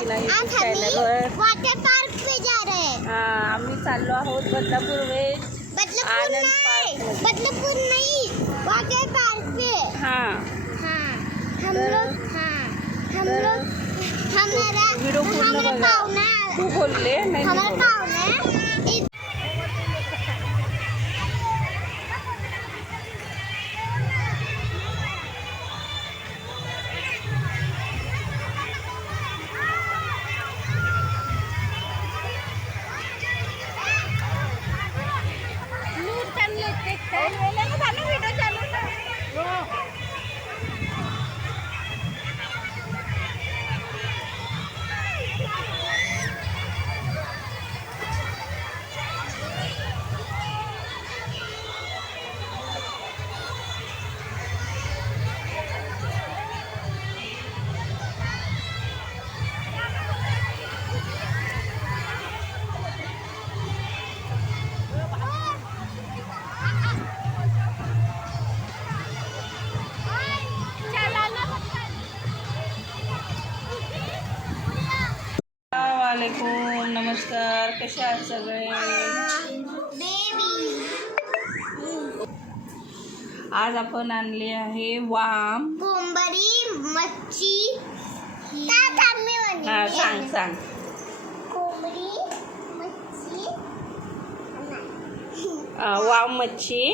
Hasina YouTube चॅनलवर water park पे जा रहे हैं। आम्ही चाललो आहोत बदलापूर वेस्ट आनंद पार्क। बदलापुर नहीं, वाटर पार्क पे। हाँ हम लोग हमारा वीडियो पूर्ण बघा। तू बोलले नाही मी बोलले। वालेकुम नमस्कार, कसे आहात सगळे? आज आपण आणले आहे वाम कोंबडी मच्छी। हा सांग कोंबडी मच्छी वाम मच्छी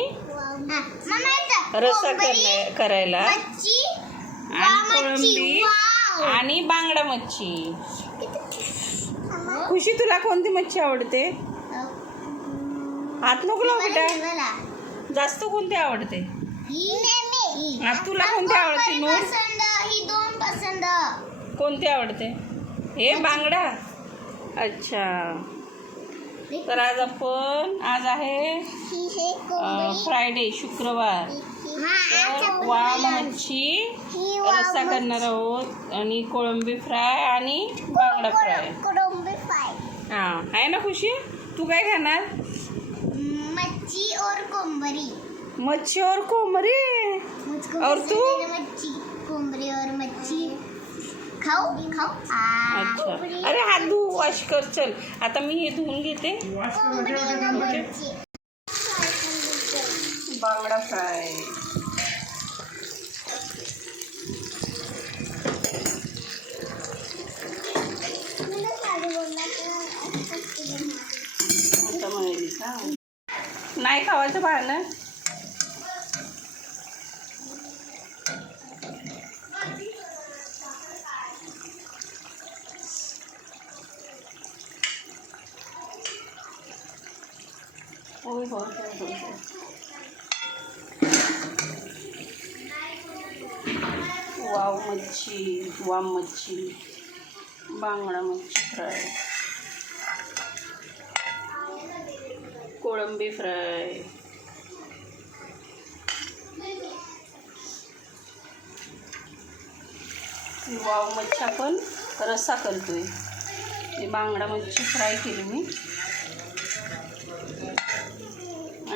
रस्सा करायला आणि कोळंबी आणि बांगडा मच्छी। खुशी तुला कोणती मच्छी आवडते? हात नको लावू बेटा। जास्त कोणती आवडते? तुला कोणती आवडते? नूर ही दोन पसंद। कोणती आवडते? हे बांगडा। अच्छा, तर आज आहे फ्रायडे, शुक्रवार। तर वाम मच्छी रस्सा करणार आहोत आणि कोळंबी फ्राय आणि बांगडा फ्राय। हाँ है ना खुशी? तू काय खाणार? मच्छी और कोंबरी। मच्छी और कोंबरी। और तू? मच्छी कोंबरी और मच्छी खाओ। अच्छा, अरे हात धु, वॉश कर। चल आता मी हे धुवून घेते। बांगडा फ्राय नाही खावायचं भाणं। वाम मच्छी बांगडा मच्छी फ्राय, कोळंबी फ्राय, वाव मच्छी आपण रस्सा करतोय। ही बांगडा मच्छी फ्राय केली मी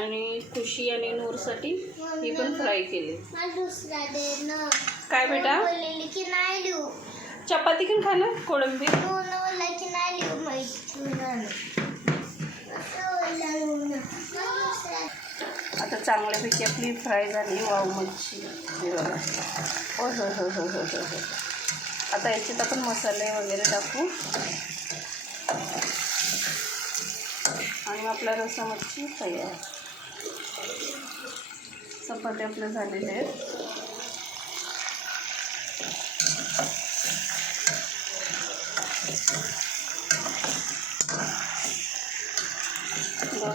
आणि खुशी आणि नूरसाठी ही पण फ्राय केली। काय बेटा? चपाती पण खा ना कोळंबी। आता चांगल्यापैकी आपली फ्राय झाली वाव मच्छी। हे बघा, हो। आता याच्यात आपण मसाले वगैरे टाकू आणि आपला रस्सा मच्छी तयार। चपाती आपल्या झालेले आहेत।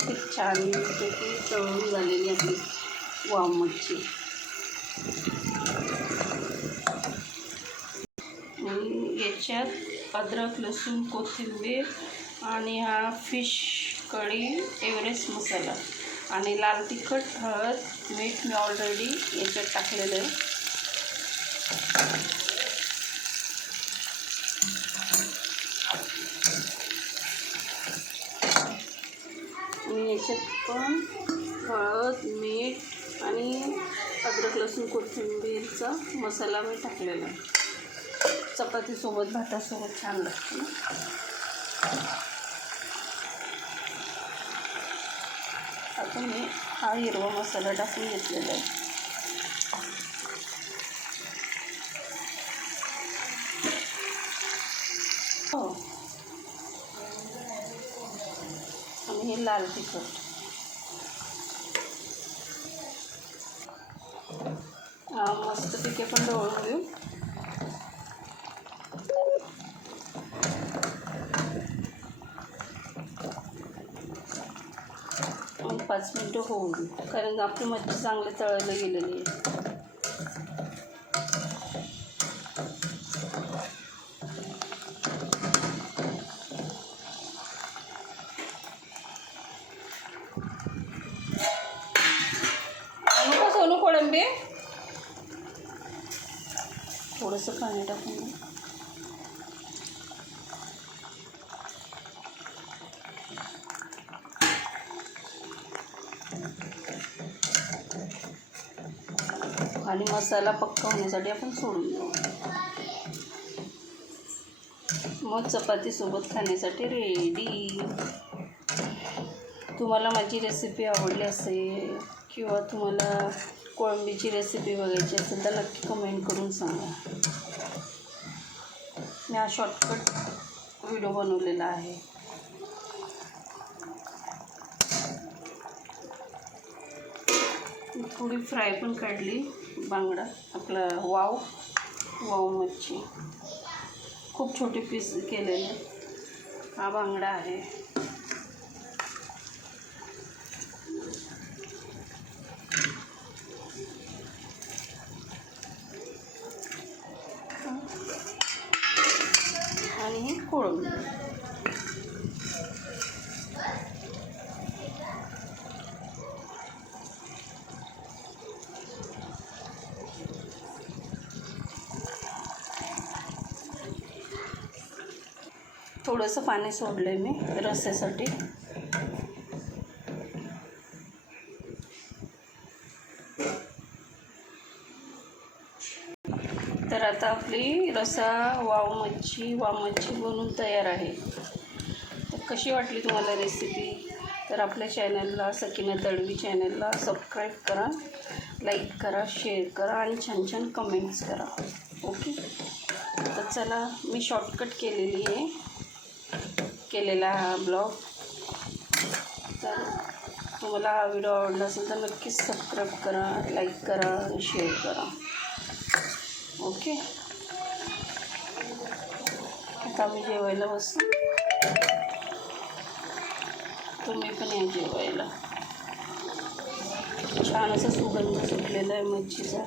खूप छान पैकी तळून झालेली आपली वाम मच्छी। याच्यात अद्रक, लसूण, कोथिंबीर आणि हा फिश कढी एव्हरेस्ट मसाला आणि लाल तिखट, हळद, मीठ मी ऑलरेडी याच्यात टाकलेलं आहे। आणि याच्यात पण हळद, मीठ आणि अद्रक, लसूण, कोथिंबीरचा मसाला मी टाकलेला आहे। चपातीसोबत भातासोबत छान लागतं ना. आता मी हा हिरवा मसाला टाकून घेतलेला आहे. हो, आणि हे लाल तिखट. मस्तपैकी आपण ढवळून घेऊ. मग 5 मिनटं होऊ दे, कारण आपली मच्छी चांगली तळली गेलेली आहे. आणू का सोनू कोळंबी? थोडंसं पाणी टाकून दे. आणि मसाला पक्का होण्यासाठी आपण सोडून देऊ. मग चपातीसोबत खाण्यासाठी रेडी. तुम्हाला माझी रेसिपी आवडली असेल किंवा तुम्हाला कोळंबीची रेसिपी बघायची असेल तर नक्की कमेंट करून सांगा. मी हा शॉर्टकट व्हिडिओ बनवलेला आहे. थोडी फ्राय पण काढली बांगडा, आपला वाव मच्छी. खूप छोटे पीस केलेले. हा बांगडा आहे. आणि हे कोळंबी. थोडंसं पाणी सोडलं आहे मी रस्स्यासाठी. तर आता आपली रस्सा वाव मच्छी बनून तयार आहे. तर कशी वाटली तुम्हाला रेसिपी? तर आपल्या चॅनलला, सकीना तडवी चॅनलला सबस्क्राईब करा, लाईक करा, शेअर करा आणि छान छान कमेंट्स करा. ओके. तर चला, मी शॉर्टकट केलेला हा ब्लॉग. तर तुम्हाला हा व्हिडिओ आवडला असेल तर नक्कीच सबस्क्राईब करा, लाईक करा आणि शेअर करा. ओके. आता आम्ही जेवायला बसू. तुम्ही पण या जेवायला. छान असा सुगंध सुटलेला आहे मच्छीचा.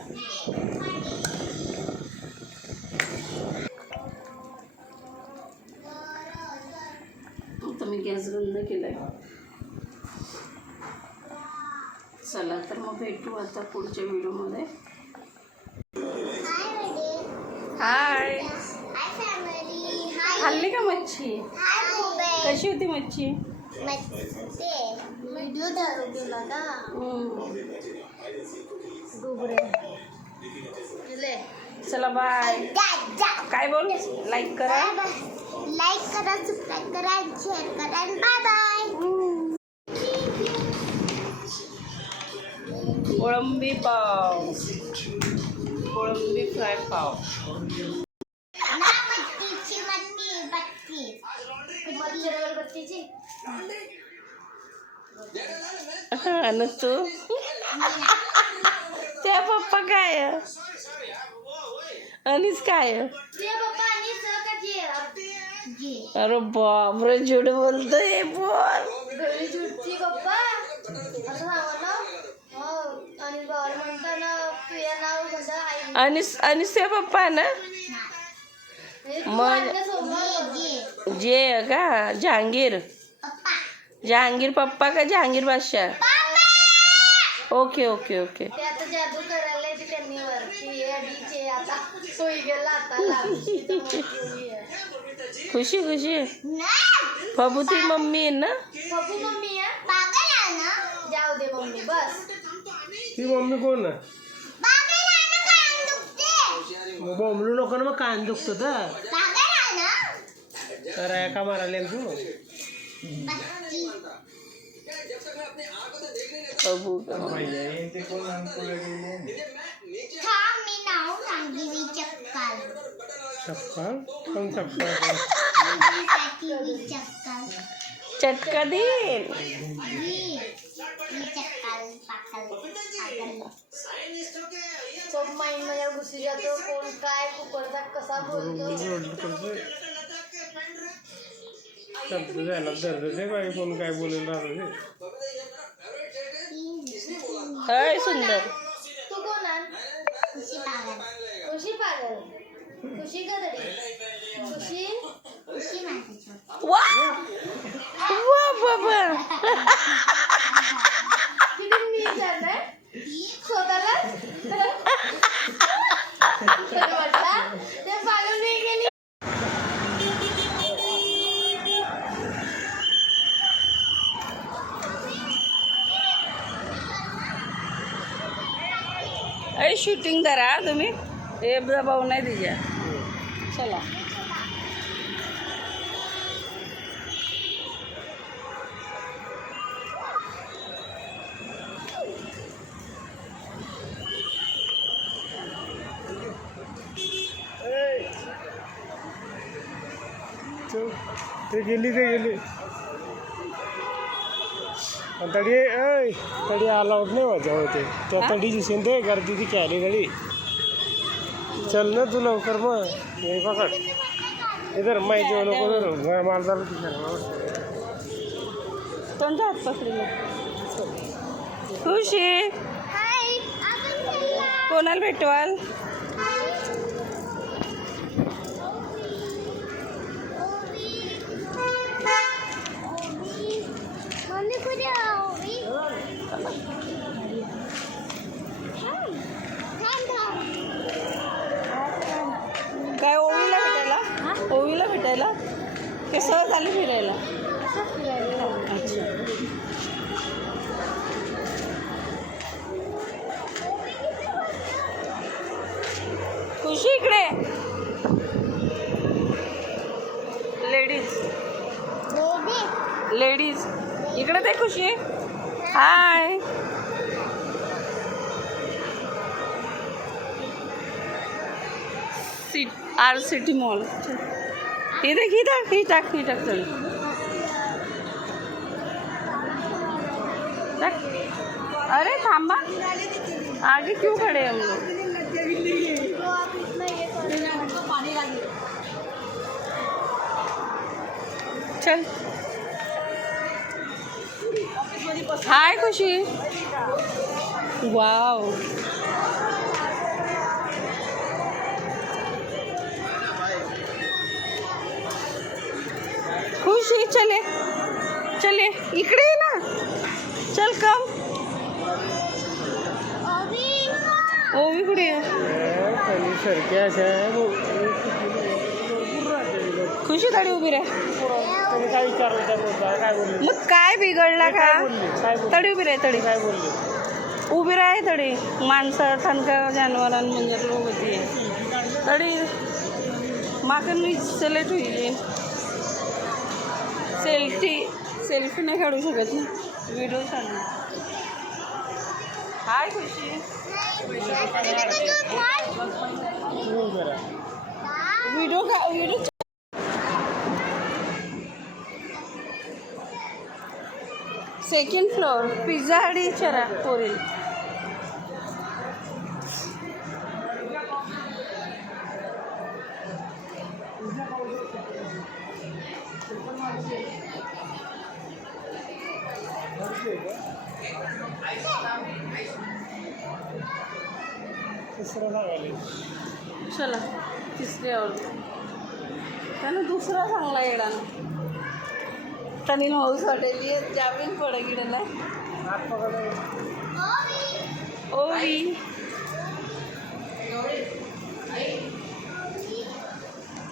आता मी गॅस बंद केला आहे. चला तर मग भेटू आता पुढच्या व्हिडिओमध्ये. हाय. खाल्ली का मच्छी? कशी होती मच्छी? व्हिडिओ दाखवला ना. चला बाय. काय बोल? लाईक करा, सबस्क्राईब करा, शेअर करा. Bye bye. कोळंबी पाव, कोळंबी फ्राय पाव. आणि तू त्या पप्पा काय अनिस काय? अरे बापरे, झूठ बोलतोय. बोल. अनिसचे पप्पा ना. मग जे का जहांगीर पप्पा का जहांगीर बादशाह? Okay okay okay. जादू करायला त्यांनी खुशी फबू ती मम्मी आहे ना. पप्पू मम्मी है, पागल है ना. जाऊ दे मम्मी बस. ती मम्मी कोण आहे? पागल है ना, कान दुखते. बोंबलू नको ना, मग कान दुखतो तर पागल आहे ना तर का मारायला तू. बच्ची अबू थांब मी नाव सांगितली चक्कर चप्पल कोण चप्पल साठी चक्कर चटका देईल. मी चक्कर पाकल सब माइंड मध्ये घुसी जातो. कोण काय कुकडतात कसा बोलतो. शब्द झाला दर्द ते बाई कोण काय बोलून राहिलं ते. हाय सुंदर. तू कोण आहे. खुशी पागल खुशी पागल. खुशी गदडी. खुशी खुशी माझी छोटी वा वा बाबा. किती मी विचारलंय स्वतःला. बरं वाटलं ते पागल नाही गेली. अरे शूटिंग करा तुम्ही. हे दबाव नाही दिजा. चला ते गेली तडी तडी अलाउड नाही व्हायचं होते त्या तडीची सेंदे गर्दी ती खेळली तडी. चल ना तू लवकर मग हे पकड इधर माहिती नको मालदार कोणता हात पकडले. खुशी हाय आपण चला कोणाला भेटवाल. मम्मी कुठे ओवी काय ओवीला भेटायला. ओवीला भेटायला ते सहज आली फिरायला. अच्छा खुशी इकडे. लेडीज इकडे ते खुशी. हाय आर सिटी मॉल. ही देख चल अरे थांबा आगे क्यों खड़े हम लोग. चल हाय खुशी. वाव खुशी चले इकडे ये ना. चल कम. ओवी कुठे आहे. खुशी तडी उभी रे. काय विचारलं काय बोलली मग काय बिघडला का. तडी उभी रे. तडी काय बोलली उभी राहे तडी. माणसं थनका जनावरांमध्ये रोग होती तडी मागं मी सिलेक्ट होईल. सेल्फी नाही काढू शकत ना. व्हिडिओ चालू. हाय खुशी. व्हिडिओ सेकंड फ्लोर पिझ्झा आणि चरा पोरेल. चला तिसऱ्यावर त्यानं दुसरा चांगला येडा ना. त्यांनी हाऊस हॉटेल जामीन पड गिडला. ओवी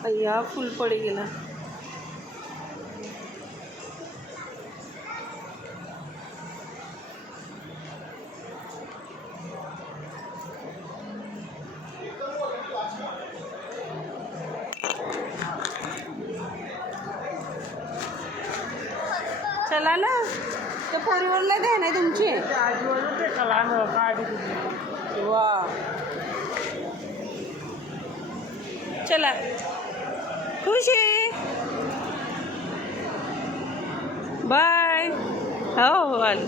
अय्या फुल पडी गेला. चला ना, त्या पोरीवर नाही द्या नाही तुमची. आजूबाजू ते कलानं काढी तुझी. वा, चला. खुशी, बाय. हो आली.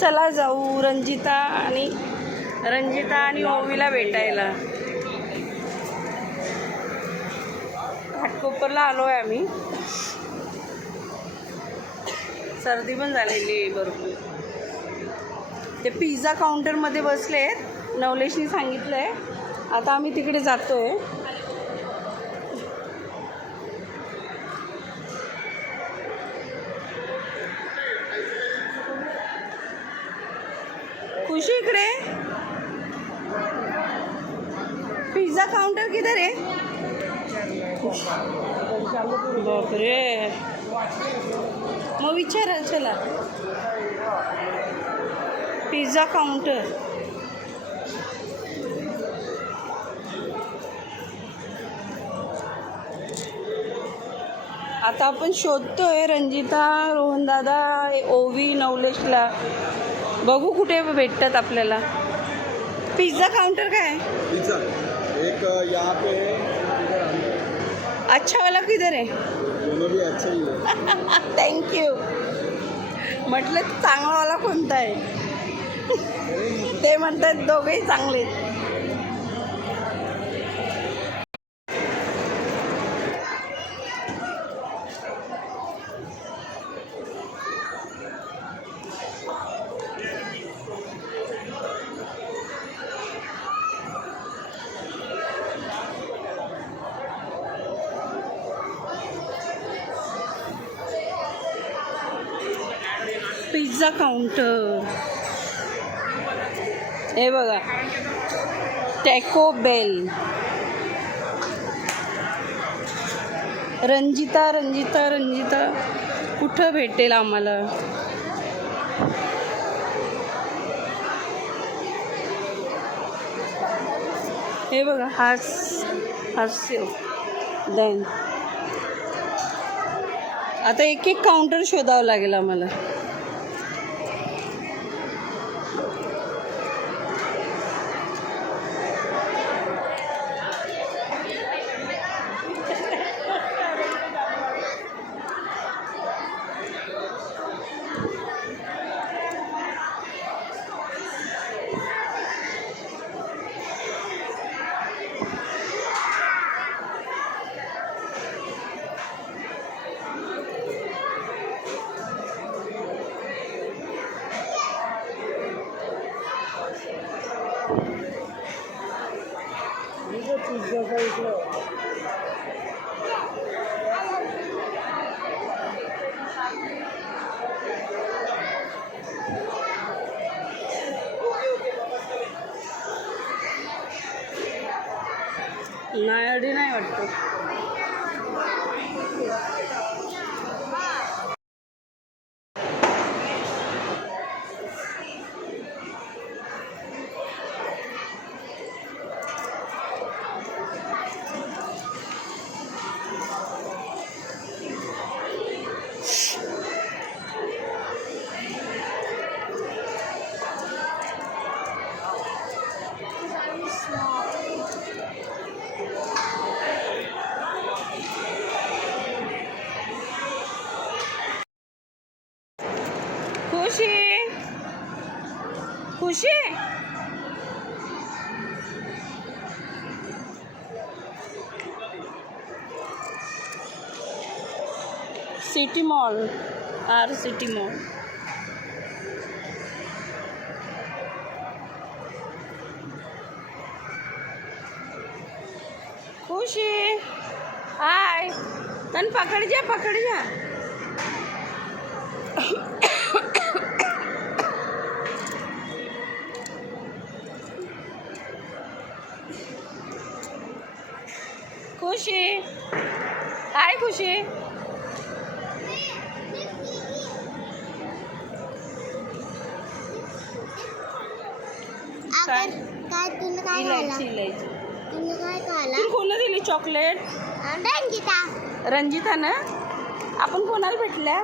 चला जाऊ रंजिता आणि ओवीला भेटायला. घाटकोपरला आलो आहे आम्ही. सर्दी पण झालेली आहे भरपूर. ते पिझ्झा काउंटरमध्ये बसले आहेत, नवलेशनी सांगितलं आहे. आता आम्ही तिकडे जातो आहे. खुशी इकडे. पिझ्झा काउंटर किधर है? बापरे, मग विचारा. चला, पिझ्झा काउंटर. आता आपण शोधतोय रंजिता, रोहनदादा, ओवी, नवलेशला. बघू कुठे भेटतात आपल्याला. पिझ्झा काउंटर काय है? पिज्ज़ा एक यहाँ पे है, इधर अंदर। अच्छा वाला किधर आहे? दोनों भी अच्छे ही है। थँक्यू. म्हटलं चांगलावाला कोणता आहे? ते म्हणतात दोघेही चांगले. पिझ्झा काउंटर हे बघा. Taco bell. रंजिता कुठं भेटेल आम्हाला? हे बघा, हास्य. देन आता एक एक काउंटर शोधावं लागेल आम्हाला. पिझ्झाचा इकडं नायडी नाही वाटतं. Khushi city mall, R city mall. Khushi हाय. तन पकड़ जा. खुशी हाय. खुशी काय तुला काय खायला? इलायची तुला काय खायला? तू कोणा दिली चॉकलेट? रंजिता रंजिता ना. आपण कोणाला भेटल्या?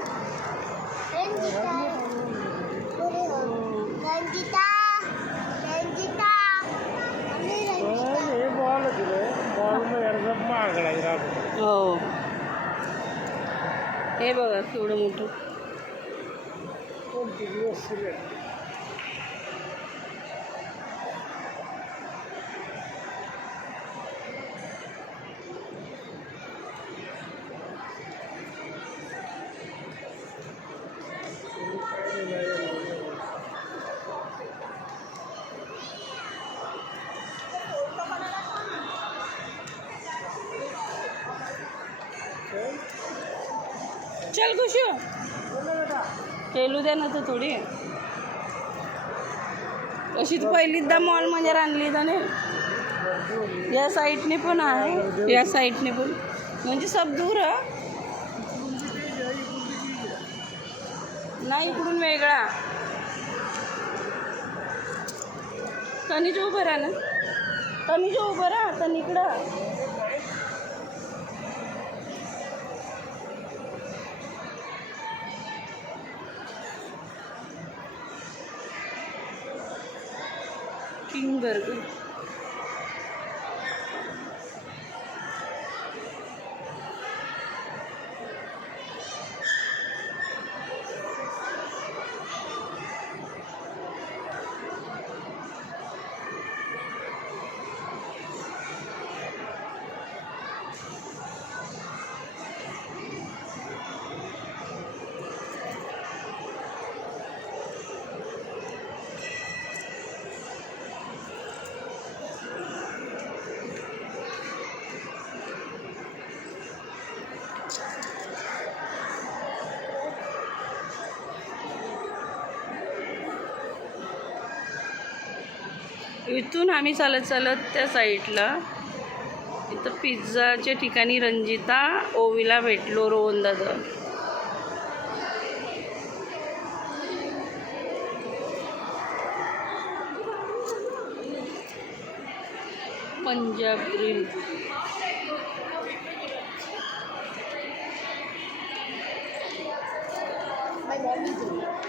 रंजिता रंजिता रंजिता आम्ही रंजिता हे बॉल दिले बॉल अर्धा महागडा आहे राहतो. हो, हे बघा केवढं मोठं. कोणती दिवस सुरू आहे. चल खुशू, खेळू द्या ना तर थोडी. अशी तू पहिलीदा मॉलमध्ये आणली तर नाही. या साईडने पण आहे, या साईडने पण, म्हणजे सब दूर आहे. नाही इकडून वेगळा. तनीज उभं राहा ना, तनीज उभं राहा, तनीकडं. King burger. इथून आम्ही चालत चालत त्या साईडला इथं पिझ्झाच्या ठिकाणी रंजिता ओवीला भेटलो. रोहन दादा पंजाब ग्रिल. बदल